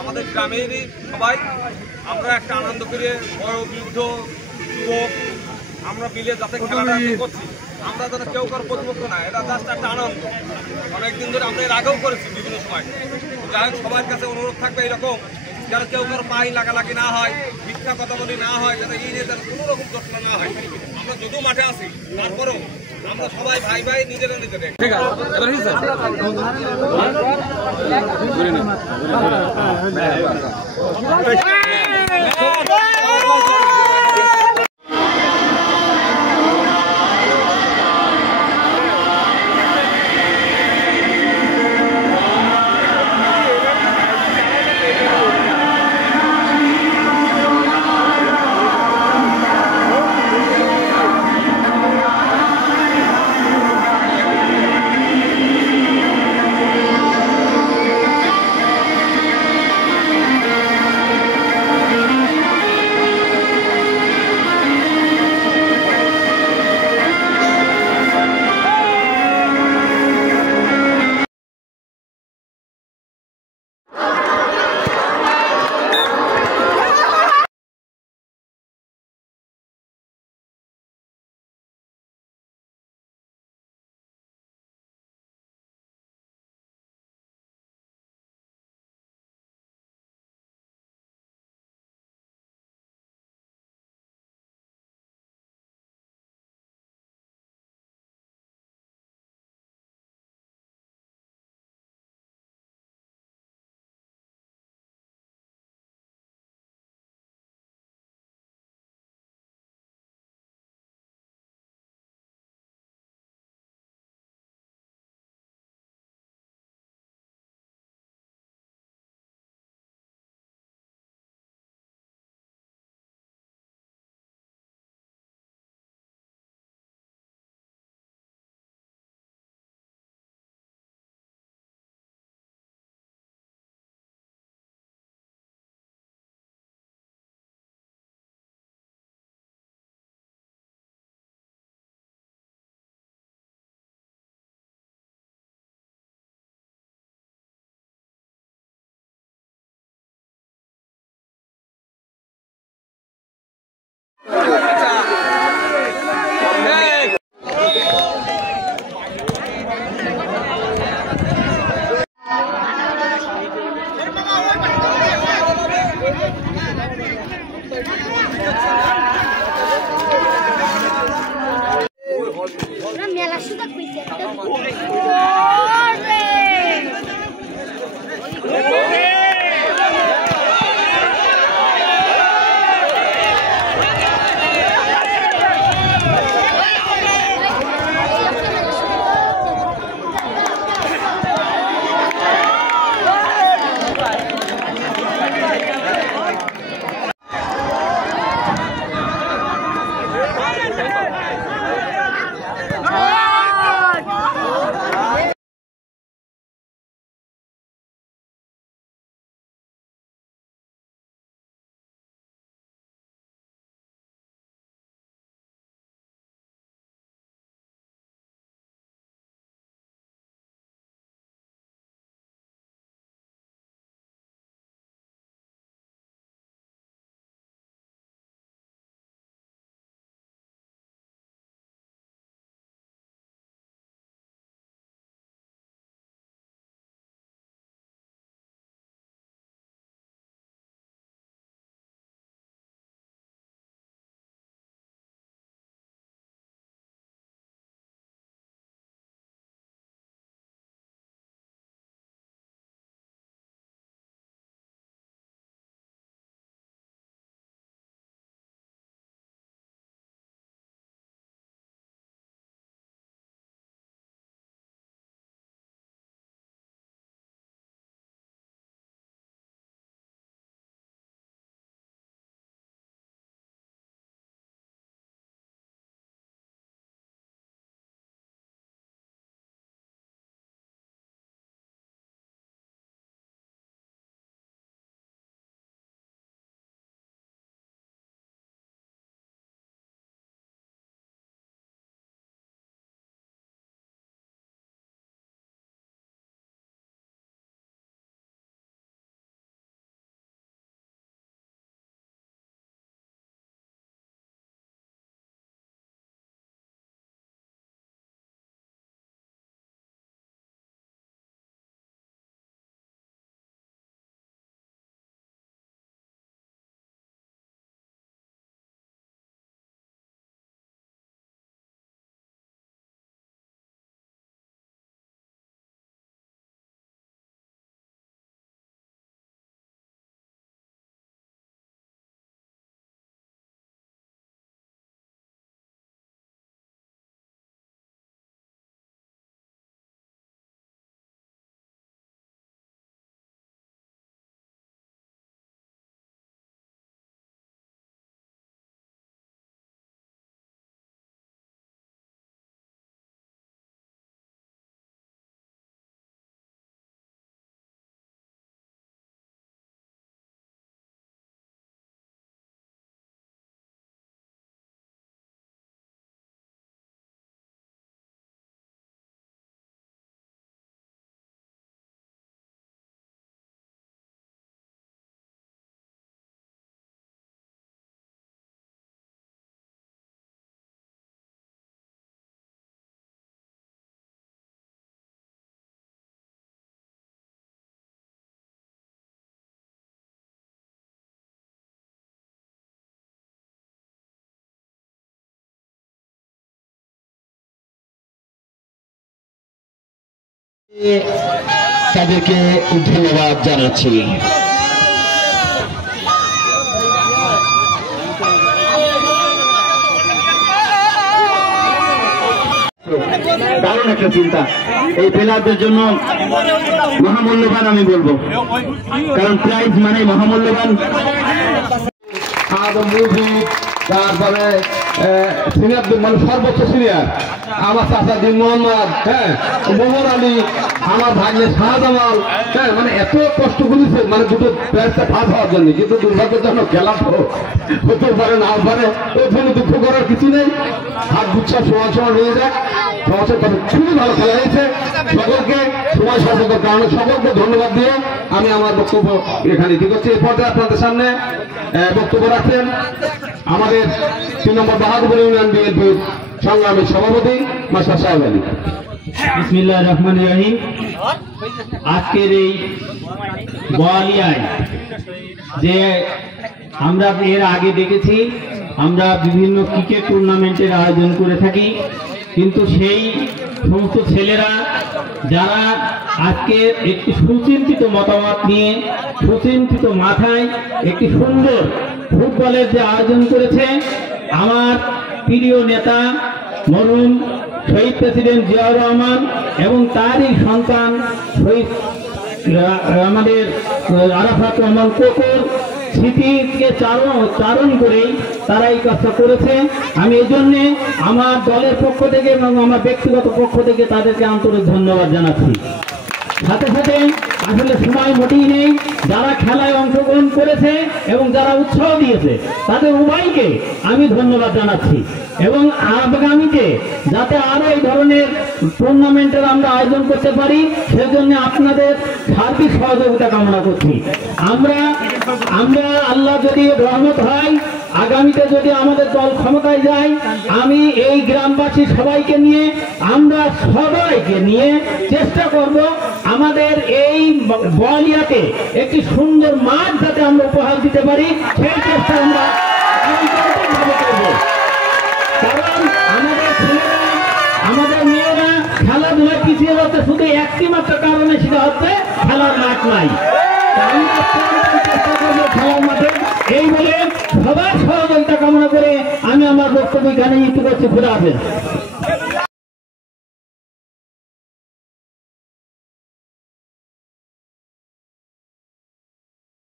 আমাদের গ্রামেরই সবাই আমরা একটা আনন্দ করে বড় বৃদ্ধ যুবক আমরা মিলে যাতে খেলাটা করছি, আমরা যেন কেউ কারো প্রতিপক্ষ না, এটা জাস্ট একটা আনন্দ। অনেকদিন ধরে আমরা এর আগেও করেছি বিভিন্ন সময়। যাই হোক, সবার কাছে অনুরোধ থাকবে এরকম যেন কেউ কারো পায়ে লাগালাগি না হয়, মিথ্যা কথা বলি না হয়, যেন এই নিয়ে যেন কোনো রকম যত্ন না হয়। আমরা যদিও মাঠে আছি, তারপরেও আমরা সবাই ভাই ভাই নিজেরা নিজেরা। ঠিক আছে, তাদেরকে ধন্যবাদ জানাচ্ছি। দারুণ একটা চিন্তা, এই প্লেয়ারদের জন্য মহামূল্যবান আমি বলবো, কারণ প্রাইজ মানে মহামূল্যবান। তারপরে সিনিয়র মানে সর্বোচ্চ সিনিয়র আমার চাচাদিন মোহাম্মদ, হ্যাঁ মোহন আলী, আমার ভাগ্নে শাহজামাল, হ্যাঁ মানে এত কষ্ট করেছে মানে দুটো প্যাচটা ফাঁস হওয়ার জন্য, কিন্তু দুর্ভাগ্যের জন্য খেলা হতে পারে না পারে, ওখানে দুঃখ করার কিছু নেই। হাত গুচ্ছা সময় সময় নিয়ে যাক, সমাজের কথা খুবই ভালো খেলা হয়েছে। সকলকে সময় স্বল্পতার কারণে সকলকে ধন্যবাদ দিয়ে আমি আমার বক্তব্য এখানে ঠিক হচ্ছে। এই পর্যায়ে আপনাদের সামনে বক্তব্য রাখছেন আমাদের 3 নম্বর বাহাদুর ইউনিয়ন বিএনপির সংগ্রামী সভাপতি মাস্টার সাহেব আলী। বিসমিল্লাহির রহমানির রহিম। আজকের এই বোয়ালিয়ায় যে আমরা এর আগে দেখেছি, আমরা বিভিন্ন ক্রিকেট টুর্নামেন্টের আয়োজন করে থাকি, কিন্তু সেই সমস্ত ছেলেরা যারা আজকে একটি সুচিন্তিত মতামত নিয়ে সুচিন্তিত মাথায় একটি সুন্দর ফুটবলের যে আয়োজন করেছে, আমার প্রিয় নেতা মরহুম শহীদ প্রেসিডেন্ট জিয়াউর রহমান এবং তারই সন্তান শহীদ আমাদের আরাফাত রহমান কোকর স্মৃতিকে চারণ করেই তারা এই কাজটা করেছে। আমি এই জন্যে আমার দলের পক্ষ থেকে এবং আমার ব্যক্তিগত পক্ষ থেকে তাদেরকে আন্তরিক ধন্যবাদ জানাচ্ছি। সাথে সাথে আসলে সময় মোটেই নেই, যারা খেলায় অংশগ্রহণ করেছে এবং যারা উৎসাহ দিয়েছে তাদের উভয়কে আমি ধন্যবাদ জানাচ্ছি, এবং আগামীতে যাতে আরো এই ধরনের টুর্নামেন্টের আমরা আয়োজন করতে পারি সেজন্য আপনাদের সার্বিক সহযোগিতা কামনা করছি। আমরা আল্লাহ যদি রহমত হয়, আগামীতে যদি আমাদের দল ক্ষমতায় যায়, আমি এই গ্রামবাসী সবাইকে নিয়ে আমরা সবাইকে নিয়ে চেষ্টা করব আমাদের এই বোয়ালিয়াতে একটি সুন্দর মাঠ যাতে আমরা উপহার দিতে পারি, সেই চেষ্টা আমরা করব। কারণ আমাদের ছেলেরা আমাদের মেয়েরা খেলাধুলায় পিছিয়ে যাচ্ছে শুধু একটি মাত্র কারণে, সেটা হচ্ছে খেলার মাঠ নাই। চেষ্টা করবো খেলার মাঠে, এই বলে সবার সহযোগিতা কামনা করে আমি আমার বক্তব্য এখানে ইতি করছি। খুদা হাফেজ।